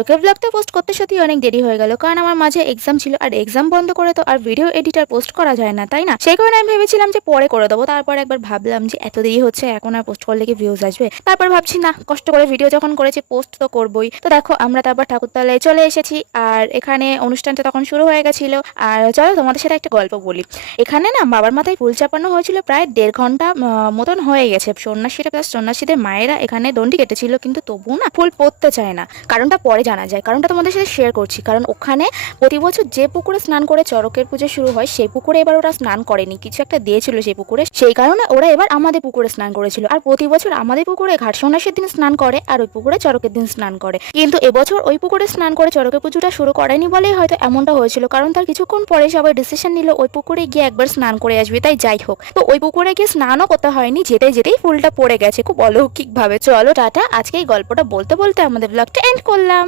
ওকে ব্লগটা পোস্ট করতে সত্যি অনেক দেরি হয়ে গেল, কারণ আমার মাঝে এক্সাম ছিল, আর এক্সাম বন্ধ করে তো আর ভিডিও এডিটার পোস্ট করা যায় না, তাই না? সেই কারণে আমি ভেবেছিলাম যে পরে করে দেবো। তারপর একবার ভাবলাম যে এত দেরি হচ্ছে, এখন আর পোস্ট করলে কি ভিউজ আসবে? তারপর ভাবছি না, কষ্ট করে ভিডিও যখন করেছি পোস্ট তো করবোই। তো দেখো আমরা তারপর ঠাকুরতলায় চলে এসেছি, আর এখানে অনুষ্ঠানটা তখন শুরু হয়ে গেছিল। আর চলো তোমাদের সাথে একটা গল্প বলি। এখানে না বাবার মাথায় ফুল চাপানো হয়েছিল, প্রায় 1.5 ঘন্টা মতন হয়ে গেছে। সন্ন্যাসীরা প্লাস সন্ন্যাসীদের মায়েরা এখানে দণ্ডি কেটেছিল, কিন্তু তবুও না ফুল পড়তে চায় না। কারণটা পরে জানা যায়, কারণটা তোমাদের সাথে শেয়ার করছি। কারণ ওখানে প্রতি বছর যে পুকুরে স্নান করে চড়কের পুজো শুরু হয়, সেই পুকুরে এবার ওরা স্নান করেনি, কিছু একটা দিয়েছিল সেই পুকুরে, সেই কারণে ওরা এবার আমাদের পুকুরে স্নান করেছিল। আর প্রতি বছর আমাদের পুকুরে ঘাট সন্ন্যাসীর দিন স্নান করে, আর ওই পুকুরে চড়কের দিন স্নান করে। কিন্তু এবছর ওই পুকুরে স্নান করে চড়কের পুজোটা শুরু করেনি বলেই হয়তো এমনটা হয়েছিল। কারণ তার কিছুক্ষণ পরে সবাই ডিসিশন নিল ওই পুকুরে গিয়ে একবার স্নান করে আসবে। তাই যাই হোক, তো ওই পুকুরে গিয়ে স্নানও করতে হয়নি, যেতে যেতেই ফুলটা পড়ে গেছে খুব অলৌকিক ভাবে। চলো টাটা, আজকে এই গল্পটা বলতে বলতে আমাদের ব্লগটা এন্ড করলাম।